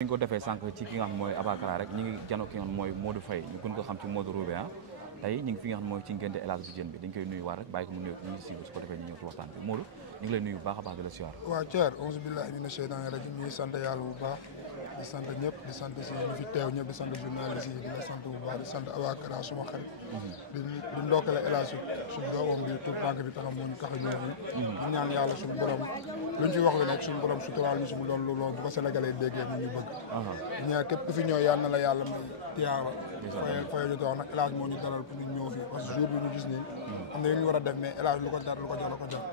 ñu ko defee sànq ci ki nga xam mooy Abakara rek ñu ngi jano ki nga xam mooy Modou Faye ñu gën ko xam ci Modou Roubé tey ñu ngi fi nga xam mooy ci ngénte El Hadj Diène bi dañ koy nuyu waar rek bàyyi ko mu nuyu ñu ngi siiw su ko defee ñu ñëw ci waxtaan bi Modou ñu ngi lay nuyu bu baax a baax di la siyaar. waaw Thier auzu billahi mina sheytaani rajim ñuy sant yàlla bu baax di sant ñëpp di sant si ñu fi teew ñëpp di sant journaliste yi di la sant bu baax di sant Abakara suma xarit di ndokkale El Hadj suñu doomam bi tout tànk bi taxam moo ñu tax a ñëw ñu ñaan yàlla suñu borom luñ fi wax lu nekk suñu borom suturaal ñu si mu doon lu loolu bu ko sénégalais déggee ñu ñu bëgg ñaa képp ku fi ñëw yàlla na la yàlla may tiyaara fay ñu doon nag El Hadj moo ñu dalal pour ñu ñëw fi parce que jour bi ñu gis nii am na yu ñu war a def mais El Hadj lu ko jar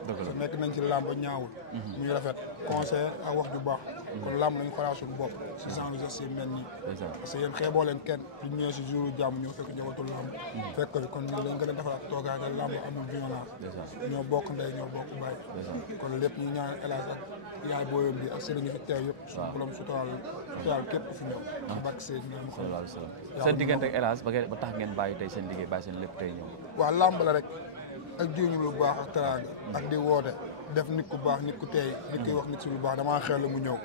parce que nekk nañ ci làmb ñaawul muy rafet conseil ak wax ju baax kon làmb nañ xoolaa suñu bopp si genre geste yi mel nii parce que yéen xeeboo leen kenn ñu ñëwee si jour jàmm ñëw fekk ñëwatul làmb fekk ko fi kon ñu dañ gën a defaraat toogaay te làmb amul violence ñoo bokk ndey ñoo bokk bàyyi kon lépp ñu ñaan El Hadj ak yaay booyam bi ak sëriñ fi teew yëpp suñu borom suturaal képp fi ñëw barke Seydina Muhammad seen diggante ak El Hadj ba tax ngeen bàyyi tey seen liggéey bàyyi seen lépp tey ñëw waaw làmb la rek ak jiwñu lu baax ak teraanga ak di woote def nit ku baax nit ku teey nit kuy wax nit si lu baax damaa xel mu ñëw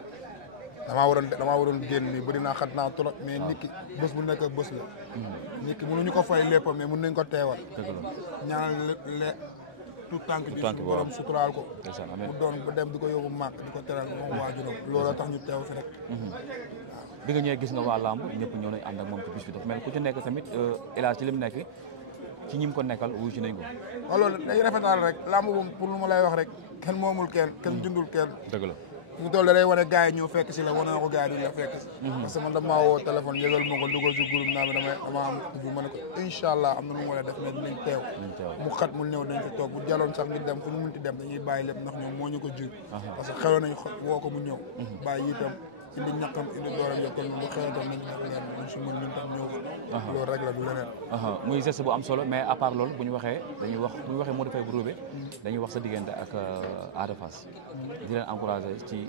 damaa waroon génn nii bëri naa xat naa trop mais nit ki bés bu nekk bés la nit ki mënuñu ko fay lépp mais mën nañ ko teewal ñaanal tout tànk bi suñu borom suturaal ko mu doon ba dem di ko yóbbu màkk di ko teral moom waajuram looloo tax ñu teew fi rek bi nga ñëwee gis nga waa làmb ñëpp ñëw nañ ànd ak moom ci bis bi dafa mel ku ci nekk tamit El Hadj ci li mu nekk ci ñi mu ko nekkal wuyu ci nañ ko waaw loolu dañuy rafetal rek làmb moom pour lu ma lay wax rek kenn moomul kenn jundul kenn dëgg la ñu toll da lay wane gars yi ñëw fekk si la wane na ko gars yi duñ la fekk si parce que man damaa woo téléphone yëgal ma ko dugal si groupe naa bi dama am bu ma ne ko incha allah am na nu mu war a def mais dinañ teew mu xat mu ñëw dañ ko toog bu jaloon sax ngi dem fu ñu munti dem dañuy bàyyi lépp ndax ñoom moo ñu ko jur parce que xewoon nañ woo ko mu ñëw bàyyi itam indi ñàkkam indi dooram yokkal lu xewantoon nañ def leen ñu si mën ñun tam ñëw loolu rek la du leneen muy geste bu am solo mais à part loolu bu ñu waxee Modou Faye bu Roubé dañuy wax sa diggante ak Ada Fass di leen encouragé ci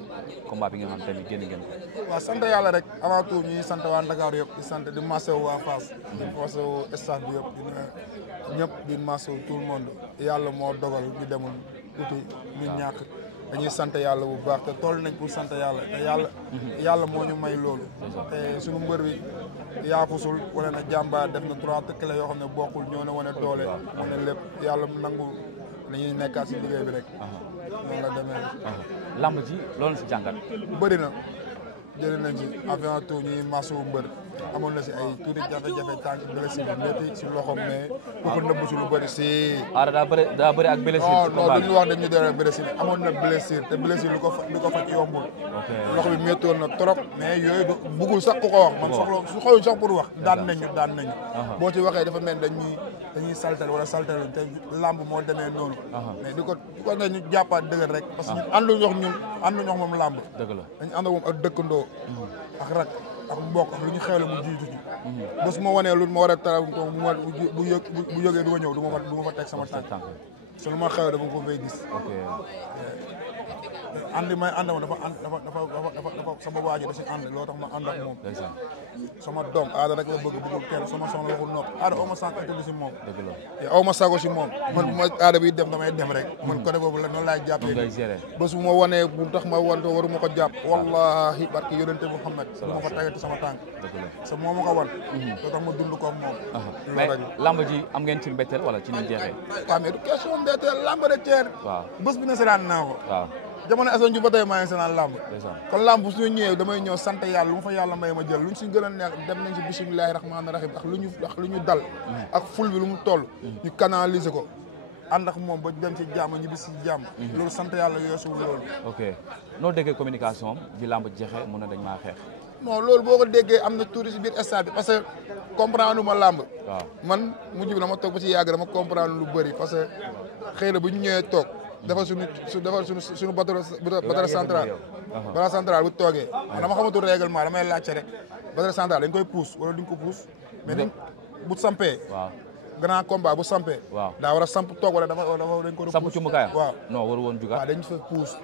combat bi nga xam te ni génn ngeen ko waaw sant yàlla rek avant tout ñuy sant waa Dakar yëpp di sant di masawu waa Fass di masawu staff bi yëpp di ñëpp di masawu tout le monde yàlla moo dogal ñu demul tuuti ñu ñàkk dañuy sant yàlla bu baax te toll nañ pour sant yàlla te yàlla moo ñu may loolu te suñu mbër bi yaafusul wane na jàmbaar def na 3 tëkkale yoo xam ne bokkul ñoo ne wane doole wane lépp yàlla nangu dañuy nekkaat si liggéey bi rek noonu la demee lamb ji loolu si jàngat bëri na jëli nañ ci avant tout ñuy masawu mbër amoon na si ay tuuti jafe-jafe tànk blessure bi métti si loxom mais ku ko nëbb si lu bëri si daa bëri ak blessure non duñu wax dañu dee blessure amoon na blessure te blessure lu ko faj yombul loxo bi méttoon na trop mais yooyu bëggul sax ku ko wax man soxla su xawuñ sax pour wax daan nañu boo ci waxee dafa mel dañuy saltal wala saltal te lamb moo demee noonu mais di ko ne ñu jàppaat dëgër rek parce que ñun ànduñu moom lamb dañu ànd moom ak dëkkandoo ak rak ak mbokk ak lu ñu xewle mu jiitu ci bés ma wanee lu ma war a taral ko bu yëgee du ma ñëw du ma fa teg sama tànk su lu ma xewle dama ko fay gis ànd may ànd ma dafa sama waaji da si ànd loo tax ma ànd ak moom sama doom aada rek la bëggul kenn sama soxna waxul nopp aada aw ma saako intérêt si moom aw ma saako si moom man bu ma aada bi dem damay dem rek man côté boobu la noonu laay jàppee bés bu ma wanee bu tax ma wan waru ma ko jàpp wallahi barki yonente Muhammad du ma ko tegati sama tànk sa moo ma ko wan loo tax ma dund ko moom mais lamb ji am ngeen ci mbetteel wala ci ni jeexee waaw mais du question mbetteel lamb rek ceer bés bi ne seetaan naa ko jamono Assane Diouf ba tey maa ngi seetaan làmb kon làmb suñu ñëwee damay ñëw sant yàlla lu ma fa yàlla may ma jël luñ si gën a neex dem nañ si bisimilahi rahmaani rahim ak lu ñu dal ak ful bi lu mu toll ñu canaliser ko ànd ak moom ba dem si jàmm ñibbi si jàmm loolu sant yàlla yoosuwul loolu ok noo déggee communication am bi làmb jeexee mun na dañ maa xeex non loolu boo ko déggee am na tuuti si biir stade bi parce que comprendre ma làmb man mujj bi dama toog ba si yàgg dama comprendre lu bëri parce que xëy na bu ñu ñëwee toog defal suñu batterie central bu toogee man dama xamatul règlement damay laajte rek batterie central dañ koy pousse wala duñ ko pousse mais dañ bu sampee grand combat bu sampee daa war a samp toog wala dañ ko samp ci mukaayam waaw non waru woon jugaat dañ fa pousse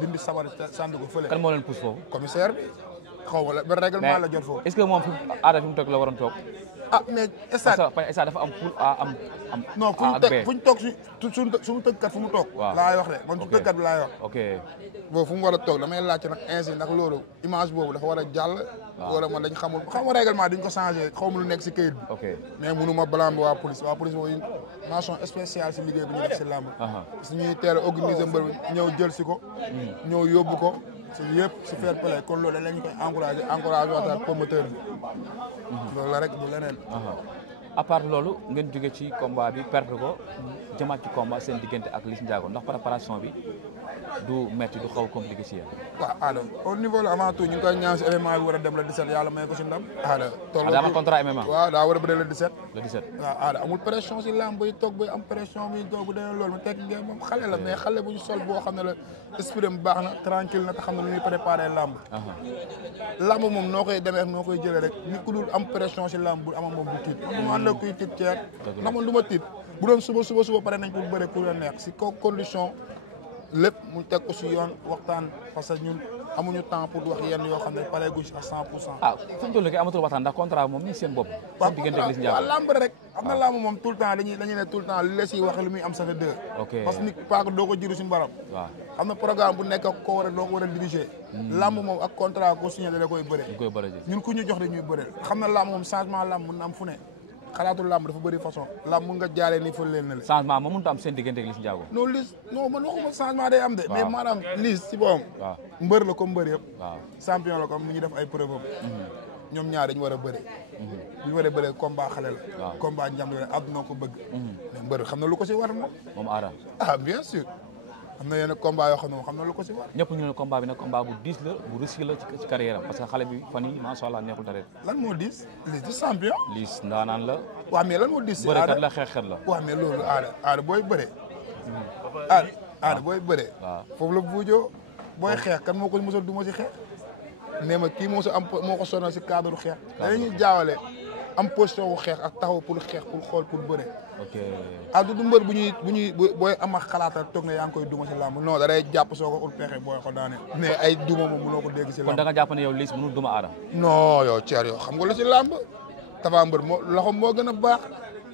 dindi sabar sànni ko fële kan moo leen pousse foofu commissaire bi xaw ma la ba règlement la jot foofu. est-ce que moom fi Ada fi mu toog la waroon toog. ah mais stade parce que stade dafa am poule A am non fu ñu toog suñu tëggkat fu mu toog. waaw laay wax de man su tëggkat bi laay wax. ok boobu fu mu war a toog damay laajte nag ainsi ndax loolu image boobu dafa war a jàll. waaw wala man dañ xamul xam nga règlement dañ ko changé xaw ma lu nekk si këyit bi. ok mais mënu ma blâmer waa police mooy mention spéciale si liggéey bi ñu def si làmb. parce que ñuy teel a organiser mbër bi ñëw jël si ko. ñëw yóbbu ko si yëpp si fair play kon loolu dañ leen ñu koy encouragé waxtaan promoteur bi. loolu la rek du leneen. à part loolu ngeen jóge ci combat bi perdre ko jëmaat ci combat seen diggante ak Liss Ndiago ndax préparation bi du metti du xaw a compliqué si yéen. waaw Ada au niveau la avant tout ñu ngi koy ñaan si événement bi war a dem le 17 yàlla may ko si ndam. Ada tolloo daa am contrat MMA. waaw daa war a bëre le 17. le 17 waaw Ada amul pression si lamb bay toog bay am pression bi toog bu demee loolu mu tekki ngeen moom xale la mais xale bu ñu sol boo xam ne la esprit mu baax na tranquille na te xam ne lu ñuy préparé lamb. lamb moom noo koy demee noo koy jëlee rek nit ku dul am pression si lamb bu ama moom bu tiit. mu ànd ak kuy tiit ceer. ndax man du ma tiit bu doon suba pare nañ pour bëre ku la neex si ko condition. lépp mu teg ko si yoon waxtaan parce que ñun amuñu temps pour wax yenn yoo xam ne pare guñ si à 100%. ah fu mu toll nii amatul waxtaan ndax contrat moom ni seen bopp. seen diggante ak Liss Ndiago waaw lamb rek. am na lamb moom tout le temps dañuy ne tout le temps li la siy wax lu muy am sax deux. ok parce que nit paak doo ko jiru si mbaram. waaw am na programme bu nekk ak koo war a doo ko war a diriger. lamb moom ak contrat ko signé da koy bëre. ñun ku ñu jox dañuy bëre xam na lamb moom changement lamb mun na am fu ne. xalaatu làmb dafa bëri façon làmb mun nga jaaree ni fa leen ne la. changement moom mënut a am seen diggante ak Liss Ndiago. non Liss non man waxuma changement day am de. mais maanaam Liss si boppam. waaw mbër la comme mbër yëpp. waaw champion la comme mi ngi def ay preuve am. ñoom ñaar dañu war a bëre. bu ñu war a bëre combat xale la. waaw combat njam la àdduna ko bëgg. mais mbër xam na lu ko si war moom. moom Ada. ah bien sûr. am na yenn combat yoo xam ne moom xam na lu ko si war. ñëpp ñu ne combat bi nag combat bu diis la bu risque la ci carrière am parce que xale bi fan yii macha allah neexul dara. lan moo diis Liss di champion. Liss ndaanaan la. waaw mais lan moo diis si bërekat la xeexkat la. waaw mais loolu aada booy bëree. aada booy bëree. waaw foofu la buujoo booy xeex kan moo ko mosal du ma si xeex. nee ma kii moo ko sonal si cadre xeex. dañuy jaawale am position wu xeex ak taxaw pour xeex pour xool pour bëre. ok du mbër bu ñuy booy am ak xalaatal toog ne yaa ngi koy duma si làmb non da day jàpp soo ko ut pexe booy ko daane. mais ay duma moom mënoo ko dégg si làmb. kon da nga jàpp ne yow Liss mënul duma Ada. non yow Thierre yow xam nga lu si làmb. Tapha Mbeur moo loxo moo gën a baax.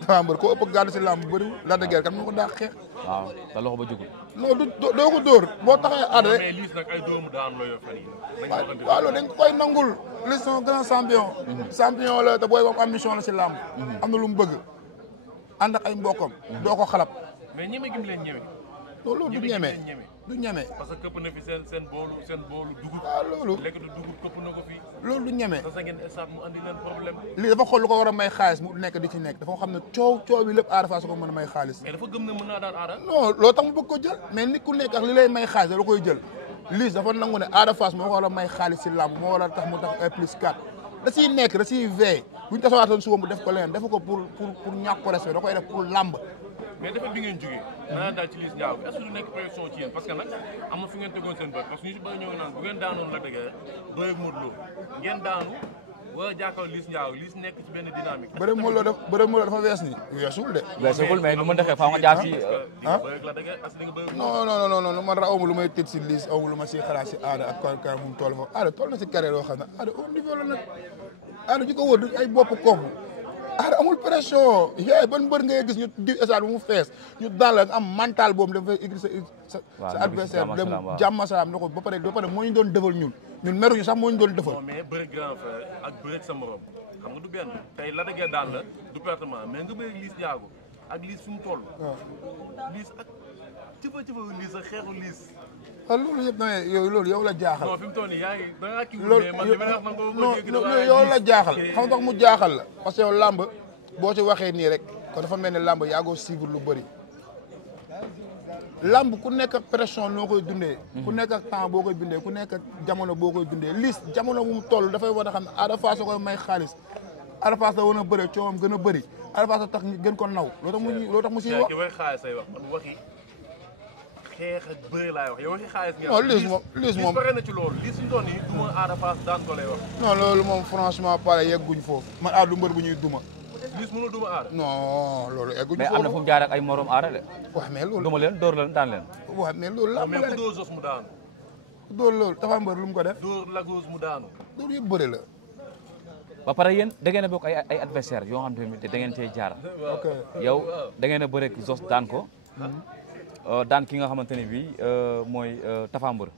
Tapha Mbeur koo ëpp gàddu si làmb bëriwul Lac de Guiers kan moo ko daax xeex. waaw te loxo ba jugul. non doo ko dóor boo taxee Ada rek. mais Liss nag ay doomu daan la yoo fan yii. waaw loolu dañ ko koy nangul. Liss son grand champion. champion la te booy boobu ambition la si làmb. am na lu mu bëgg. ànd ak ay mbokkam. doo ko xalab. mais ñeme gi mu leen ñeme. loolu du ñeme du ñeme. parce que këpp na fi seen boolu dugub. waaw loolu lekk du dugub këpp na ko fi. loolu du ñeme. parce que ngeen stade mu andi leen problème. lii dafa xool lu ko war a may xaalis mu nekk di ci nekk dafa xam ne coow bi lépp Ada Fass ko mën a may xaalis. mais dafa gëm ne mën naa daan Ada. non loolu tax mu bëgg ko jël mais nit ku nekk ak li lay may xaalis da koy jël. Liss dafa nangu ne Ada Fass moo ko war a may xaalis si làmb moo war a tax mu tax ay plus 4 da ciy nekk da ciy veillé bu ñu tasawaatoon suba mu def ko leneen def ko pour ñàkk ko respect da koy def pour làmb. mais dafa bi ngeen jógee naa daal ci Liss Ndiago est-ce que du nekk pression ci yéen parce que nag am na fu ngeen tegoon seen bët parce que ñu si bëri ñëw naan bu ngeen daanoon Lac de Guiers doo yëg Modou Lo ngeen daanu war a jàkkaarloo Liss Ndiago Liss nekk ci benn dynamique. bëre Modou Lo dafa wees ni weesul de. weesul mais nu ma defee faaw nga jaar ci. non man awma lu may tëj si Liss awma lu ma si xalaat si Ada ak kar mu toll foofu Ada toll na si carrière yoo xam ne Ada au niveau la nag Ada ji ko wër ay bopp kooku Ada amul pression yaay ban mbër ngay gis ñu di stade bu mu fees ñu daal la am mental boobu dafa égri sa adversaire dem jàmm salaam na ko ba pare moo ñu doon defal ñun meruñu sax moo ñu doon defal. non mais bëri grand frère ak bëri sa morom xam nga du benn tey Lac de Guiers daan la du pertement mais nga bëri Liss Ndiago ak Liss fi mu toll. waaw Liss ak cëfa Liss ak xeexu Liss. waaw loolu yëpp nag loolu yow la jaaxal. non fi mu toll nii yaa ngi da ngaa kii loolu yow la jaaxal xam nga tax mu jaaxal la parce que yow làmb boo ci waxee nii rek kon dafa mel ni làmb yaa ngi suivre lu bëri. làmb ku nekk ak pression noo koy dundee. ku nekk ak temps boo koy dundee ku nekk ak jamono boo koy dundee Liss jamono bu mu toll dafay war a xam ne Ada Fass koy may xaalis Ada Fass la war a bëre coowam gën a bëri Ada Fass tax gën ko naw loolu tax mu siy wax. xeex ak bëri laay wax yow waxi xaalis ngeen. non Liss moom pare na ci loolu Liss suñu doon yi duma Ada Fass daan ko lay wax. non loolu moom franchement pare yegguñ foofu man Ada du mbër bu ñuy duma. Liss mënul duma Ada. non loolu egguñ foofu mais am na fu mu jaar ak ay morom Ada de. waaw mais loolu duma leen dóor leen daan leen. waaw mais loolu làmb la mais rek ku doo jos mu daan. dóor loolu Tapha Mbeur lu mu ko def. dóor Lagos mu daanu. dóor yëpp bëri la. ba pare yéen da ngeen a bokk ay adversaire yoo xam te da ngeen cee jaar. ok yow da ngeen a bëre ak Zos daan ko. daan ki nga xamante ne bii mooy Tapha Mbeur.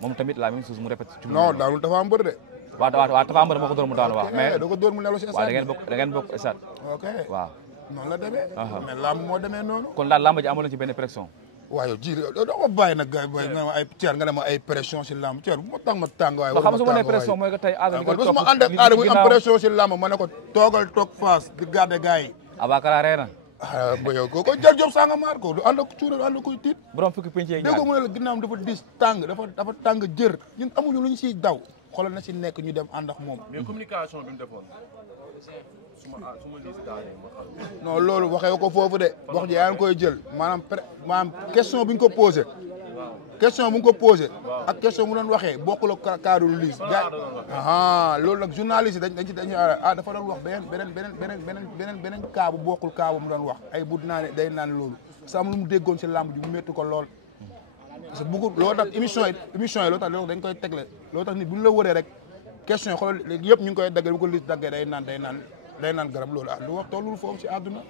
moom tamit la même chose mu répète. ci non daanul Tapha Mbeur de. waaw Tapha Mbeur moo ko dóor mu daanu waaw. mais da ko dóor mu nelaw si waaw stade da ngeen bokk stade. ok waaw. noonu la demee. mais lamb moo demee noonu. kon daal lamb ji amoon na ci benn pression. waaw yow ji doo ko bàyyi nag gars yi nga ma ay Thier nga ne ma ay pression si lamb Thier bu ma tax ma tàng waaye. xam nga su ma nee pression mooy que tey aada li nga topp ma ànd ak aada bu am pression si lamb ma ne ko toogal toog face di garder gars yi. Abakara ree na. ah ba yow kooku jël job sanga maar ko du ànd ak cuune du ànd ak kuy tiit. borom fukki penc yi dégg nga mu ne la ginnaawam dafa dis tàng dafa tàng jër ñun amuñu lu ñu siy daw xoolal na si nekk ñu dem ànd ak moom. mais communication bi mu defoon su ma liste daanee ma xam. non loolu waxee ko foofu de wax ji yaa ngi koy jël maanaam question bi ñu ko posé. question bu ñu ko posé. ak question mu doon waxee bokkul ak cadre liis. loolu nag journaliste yi dañ dafa doon wax beneen cas bu bokkul cas bu mu doon wax ay bu naa day naan loolu. sam lu mu déggoon si làmb ji mu métti ko lool. parce que bëggul loolu tax émission yi loolu tax dañ koy tegle loolu tax nit bu ñu la wëree rek question yi xoolal léegi yëpp ñu ngi koy daggee bu ko liis daggee day naan garab loolu lu wax tollul foofu si àdduna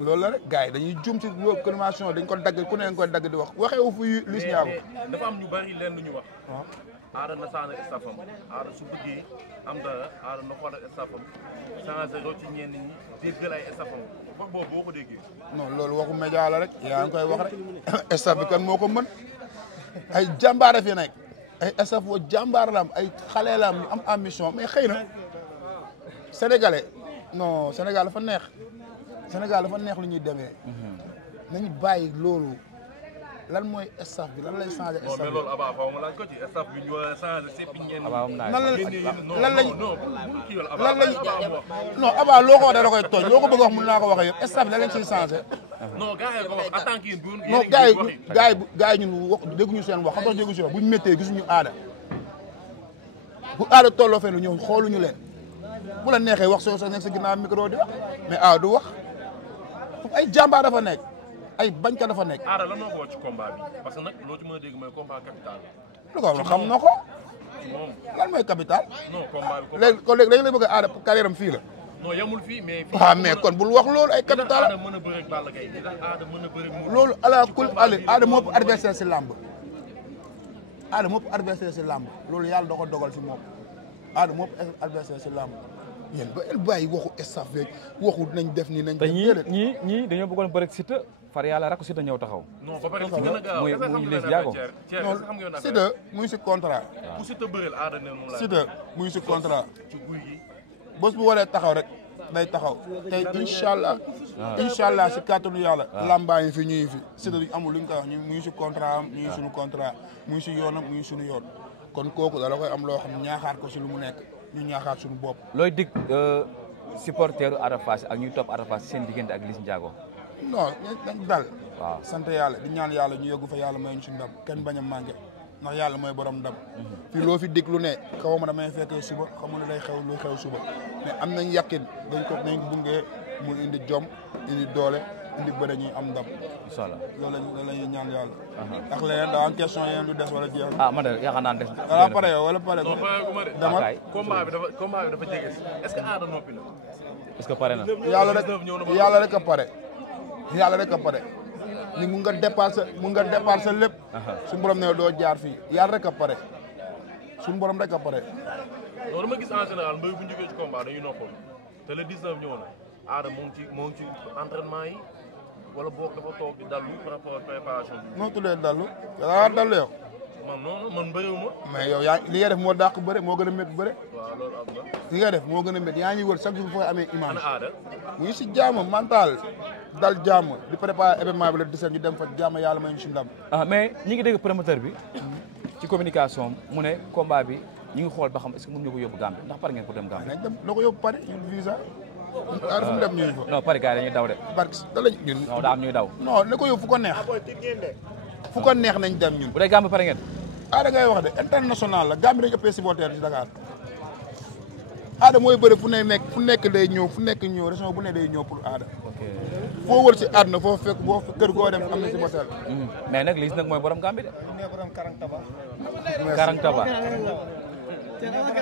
loolu la rek gars yi dañuy jum si communication dañ ko dagg ku ne nga koy dagg di wax waxewu fi Liss Ndiago dafa am ñu bari leen lu ñu wax. aada na saana stafam aada su bëggee am dara aada na xoolal stafam changé roo ci ñenn ñi déggal ay stafam wax boobu boo ko déggee. non loolu waxu média la rek yaa ngi koy wax rek staf bi kan moo ko mën ay jàmbaar fi nekk ay staf boo jàmbaar la am ay xale la am ñu am ambition mais xëy na sénégalais non Sénégal dafa neex lu ñuy demee nañu bàyyi loolu lan mooy staff bi lan lay changé staff bi. mais loolu Aba xaw ma laaj ko ci staff bi ñu changé seppi ñenn non Aba loo ko wax da koy tooñ loo ko bëgg wax mën naa ko waxee yëpp staff bi da leen ciy changé. non gars yi ko wax en tant que yéen non gars yi ñun wax dégguñu seen wax xam nga dégguñu seen wax buñu méttee gisuñu aada bu aada tolloo fenn ñëw xooluñu leen bu la neexee wax soo nekk si ginnaaw micro di wax mais aada du wax ay jàmbaar dafa nekk ay bañka dafa nekk. aada lan moo ko wax ci combat bi parce que nag loo ci mën a dégg mooy combat capital. lu ko wax xam na ko. moom lan mooy capital. non combat bi. léegi lay bëgg a aada carrière am fii la. non yamul fii mais. waaw mais kon bul wax loolu ay capital. aada mën a bëre ak Balla Gaye aada mën a bëre ak loolu ala kul aada moo ëpp adversaire si làmb. aada moo ëpp adversaire si làmb loolu yàlla da ko dogal si moom aada moo ëpp adversaire si làmb. yéen ba el bàyyi waxu staff beeg waxu nañ def nii nañ. te ñii dañoo bëggoon bëri Siteu far yàlla rek Siteu ñëw taxaw. non ba pare gën a gaaw muy Liss Ndiago. non Siteu mu ngi si contrat. bu Siteu bëreel aada ne moom la. Siteu mu ngi si contrat. ci guy gi. bés bu waree taxaw rek day taxaw tey incha allah si kàttanu yàlla. lambaa yi fi ñu ngi fi Siteu duñ amul luñ koy wax ñu ngi si contrat am ñu ngi suñu contrat mu ngi si yoonam mu ngi suñu yoon kon kooku da la koy am loo xam ñaaxaat ko si lu mu nekk ñu ñaaxaat suñu bopp. looy dig supporteru Ada Fass ak ñuy topp Ada Fass seen diggante ak Liss Ndiago. non dañ dal. waaw sant yàlla di ñaan yàlla ñu yóbbu fa yàlla may ñu si ndam kenn bañ a manqué ndax yàlla mooy borom ndam. fii loo fi dig lu ne xaw ma damay fekkee suba xamu ne day xew lu xew suba mais am nañ yàqin nañ bungee mu indi jom indi doole indi bëre ñuy am ndam. incha allah loolu la ñuy ñaan yàlla. ak leneen daa am question yeneen du des wala jeex. man de yaakaar naa des. wala pare yow wala pare. non pare gu ma de. dama combat bi dafa jege si est-ce que aada noppi na. est-ce que pare na. yàlla rek a pare. yàlla rek a pare. ni mun nga dépassé lépp. suñu borom ne doo jaar fii yàlla rek a pare. suñu borom rek a pare. non dama gis en général mbéy bu ñu jógee ci combat dañuy noppal te le 19 ñëw na aada moo ngi ci entraînement yi wala boog dafa toog di dallu par rapport ak préparation bi. noo tuddee dallu yaa dallu yow. man bëriwuma. mais yow li ngay def moo dàq bëre moo gën a métti bëre. waaw loolu am na. li ngay def moo gën a métti yaa ngi wër chaque jour fooy amee image. ana aada. mu ngi si jàmm mental dal jàmm di préparer événement bi la 17 ñu dem fa jàmm yàlla may ñu si ndam. mais ñi ngi dégg promoteur bi ci communication mu ne combat bi ñu ngi xool ba xam est-ce que mën ñu ko yóbbu Gambie ndax pare ngeen ko dem Gambie. nañ dem na ko yóbbu pare ñun visa. fu mu dem ñu fa. non pare gars yi dañuy daw de. parce que da lañ ñun. non daa am ñuy daw. non na ko yóbbu fu ko neex. fu ko neex nañ dem ñun. bu dee Gambie pare ngeen. aada ngay wax de international la Gambie dañu ëppee supporter ci Dakar aada mooy bëri fu nekk day ñëw fu nekk ñëw région bu ne day ñëw pour aada. ok foo wër si àdduna foo fekk boo kër goo dem am na si motel. mais nag Liss nag mooy borom Gambie de. ne borom Karang Taba. Karang Taba.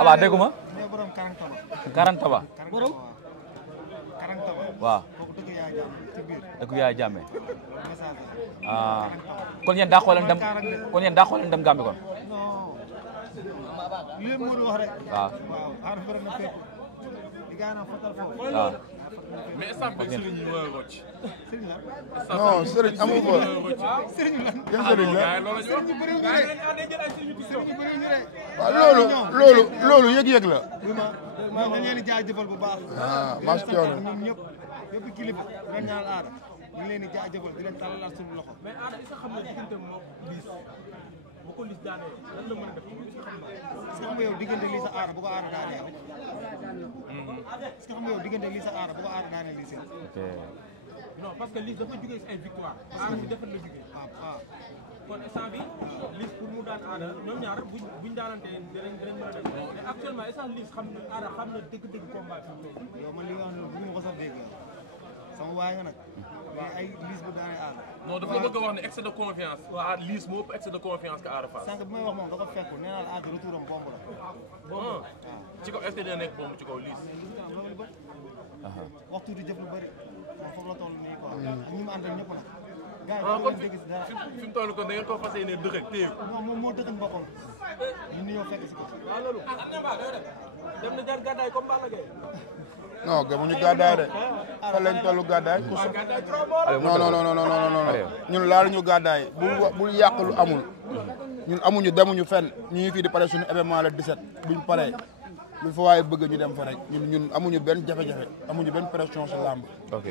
Aba dégguma. ne borom Karang Taba. Karang Taba. borom Karang Taba. waaw. kooku dëgg yaa jàmm ci biir. dëgg yaa jàmme. message ah kon yéen daa xooleen dem kon yéen daa xooleen dem Gambie kon. non li leen Modou wax rek. waaw. waaw xaar fële na fépp. di gaa na fotal foofu. waaw. mais instant bi sëriñ yi war a rocc. sëriñ la. non sëriñ amu ko. sëriñ la. yan sëriñ la. sëriñ ñu bëriwuñu rek. sëriñ ñu bëriwuñu rek. waaw loolu yëg-yëg la. oui ma ñoom dañu leen di jaajëfal bu baax. ah macha allah ñoom ñëpp yëpp kilifa di leen ñaanal aada ñu ngi leen di jaajëfal di leen tàllal suñu loxo. mais aada est-ce que xam nga diggante moom Liss bu ko Liss daanee lan la mën a def est-ce que xam nga. est-ce que xam nga yow diggante lii sa aada bu ko aada daanee yow. est-ce que xam nga yow diggante lii sa aada bu ko aada daanee lii seen. ok. non parce que Liss dafa jógee si ay victoire. aada si defar la jógee. waaw kon instant bi Liss pour mu daan aada ñoom ñaar buñ daanantee dinañ mën a def mais actuellement instant Liss xam na aada xam na dëgg-dëgg combat bi. yow man li nga wax noonu bu ma ko sax dégg sama waay nga nag mais ay Liss bu daanee aada. non dafa bëgg a wax ne excès de confiance. waa Liss moo ëpp excès de confiance que Ada Fass. sànq bi may wax moom da ko fekk nee naa la aada retour am bomb la. ci kaw est-ce que dina nekk bomb ci kaw Liss. loolu bëri. waxtu di jëf lu bëri moom foofu la toll nii quoi. ak ñi mu àndal ñëpp nag. gars yi kon dañu dégg si dara. fi mu toll kon da ngeen ko fas yéene dëgg ak téye ko. non moom moo dëgg boppam ñun ñoo fekk si ko. waaw loolu. dem na jar gàddaay comme Balla Gaye. non gëmuñu gàddaay de fan lañ tollu gàddaay non ñun laal ñu gàddaay bul yàq lu amul ñun amuñu demuñu fenn ñu ngi fii di pare suñu événement la 17 buñ paree lu fa waaye bëgg ñu dem fa rek ñun amuñu benn jafe-jafe amuñu benn pression si làmb ok.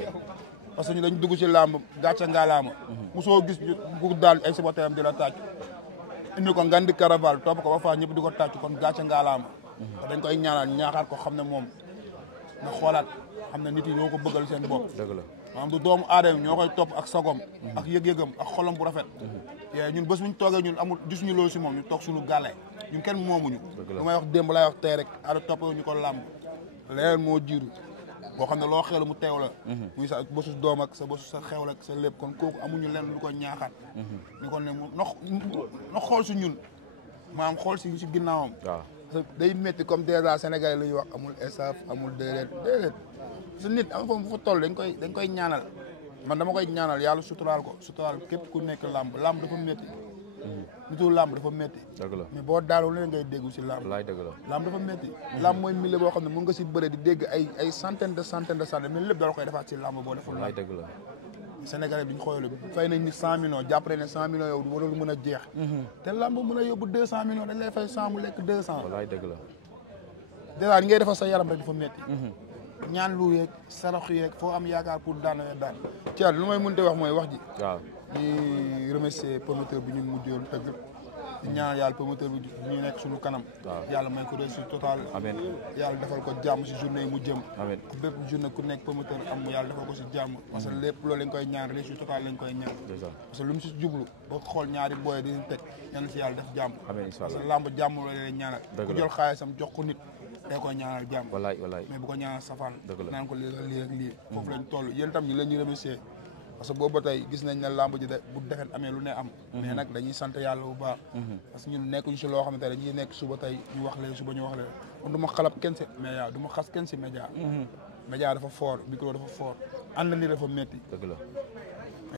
parce que ñu dañ dugg si làmb gàcce ngaalaama mosoo gis ku daan ay supporteram di la tàcc indi ko ngandi caraval topp ko ba faa ñëpp di ko tàcc kon gàcce ngaalaama dañ koy ñaanal ñaaxaat ko xam ne moom nga xoolaat xam ne nit yi ñoo ko bëggal seen bopp. dëgg la maanaam du doomu aadama ñoo koy topp ak sagom ak yëg-yëgam ak xolam bu rafet ñun bés bu ñu toogee ñun amul gisuñu loolu si moom ñu toog suñu gàlle ñun kenn moomuñu lu may wax démb laay wax tey rek Ada topp ñu ko làmb leneen moo jiiru boo xam ne loo xeelu mu teew la muy sa bésu doom ak sa bésu sa xew la ak sa lépp kon kooku amuñu leen lu ko ñaaxaat ñu kon ne moom na xool si ñun maanaam xool si ginnaawam waaw. day métti comme déjà Sénégal la ñuy wax amul staff amul déedéet su nit am foofu bu fa toll dañ koy ñaanal man dama koy ñaanal yàlla suturaal képp ku nekk làmb dafa métti nitu làmb dafa métti dëgg la mais boo daal leen ngay déggu si làmb wallaay dëgg la làmb dafa métti làmb mooy milieu boo xam ne mën nga si bëre di dégg ay centaine de mais lépp dala koy defaat si làmb boo deful wallaay dëgg la Sénégalais bi ñu xoolee fay nañ ni 100 millions jàppale ne 100 millions yow warul mën a jeex te làmb mën a yóbbu 200 millions dañ lay fay 100 mu lekk 200 wallaay dëgg la dèjà ni ngay defal sa yaram rek dafa métti ñaan lu yeeg sarax yeeg foo am yaakaar pour daan Thiel lu may mënte wax mooy wax ji waaw. di remercier promoteur bi ñu mujjoon tëgg di ñaan yàlla promoteur bi ñu nekk suñu kanam yàlla may ko réussite totale amiin yàlla defal ko jàmm si journée yi mu jëm amiin bépp journée ku nekk promoteur am yàlla defal ko si jàmm parce que lépp loolu lañ koy ñaan réussite totale lañ koy ñaan parce que lu mu si jublu ba xool ñaari booy di teg ñaan si yàlla def jàmm amiin incha parce allah que lamb jàmm la leen ñaanal ku jël xaalisam jox ko nit day koy ñaanal jàmm wallaay wallaay mais bu ko ñaanal safaan dëgg la naan ko lii ak lii foofu lañ toll yéen tam ñu leen ñu remercier parce que boobu ba tey gis nañ ne lamb ji bu defet amee lu ne am mais nag dañuy sant yàlla bu baax parce que ñun nekkuñu si loo xam ne tey dañuy nekk suba tey ñu wax leen suba ñu wax leen kon du ma xalab kenn si média du ma xas kenn si média média dafa fort micro dafa fort ànd li dafa métti dëgg la